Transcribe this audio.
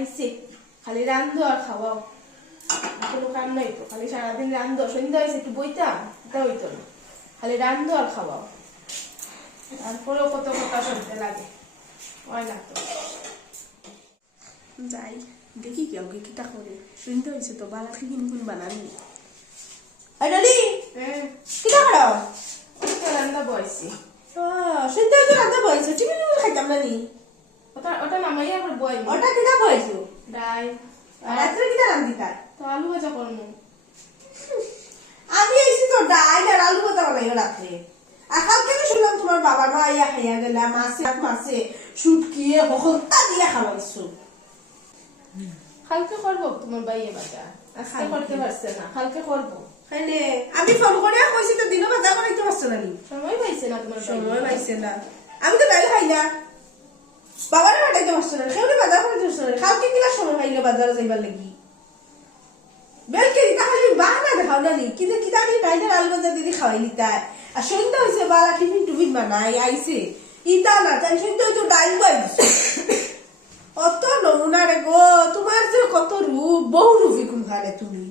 আইসে খালি রান্ধো আর খাওয়াও। কোনো কাম নাই তো খালি সারাদিন রান্ধো। সন্ধ্যা হয়েছে একটু বইতাম এটা হইতো না। খালি রান্ধো আর খাওয়াও। তারপরেও কত কথা শুনতে লাগে। হয় না তো। যাই দেখি কেউ কে কিটা করে। শুনতে হয়েছে তো বালা কি কিন কোন বানানি আইডালি হ্যাঁ। কিটা করো তো রান্ধা শুনতে হইতো রাতে বইছো। টিভি খাইতাম না নি ওটা ওটা নামাই আবার বই ওটা কিটা বইছো? ডাই রাত্রে কিটা রান্ধি তার? তো আলু ভাজা করমু আমি এসে তো ডাইল আর আলু ভাজা বানাইও রাত্রে। আর কালকে আমি শুনলাম তোমার বাবা মা ইয়া খাইয়া গেলা শুটকিয়ে হকলতা দিয়া খাওয়াইছো কালকে করব তোমার বাইয়ে আজকে করতে পারছে না কালকে করব। খাইলে আমি ফোন করে কইছি তো দিনও বাজা করাইতে পারছ না সময় পাইছে না তোমার সময় পাইছে না। আমি তো ডাইল খাই না বাবারে পাঠাইতে পারছ না না? কালকে কিলা সময় পাইলো বাজারে যাইবার লাগি? বেলকে তাহলে বাহানা দেখাও না নি? কিন্তু কি জানি ডাইলের আলু বাজার দিদি খাওয়াইলি তাই। আর সন্ধ্যা হয়েছে বালা টিফিন টুফিন বানাই, আইছে। ইতা না, তাই সন্ধ্যা হয়েছে ডাইল বাইছে অত নমুনা রে গো, তোমার যে কত রূপ, বহু রূপী কোনখানে তুমি।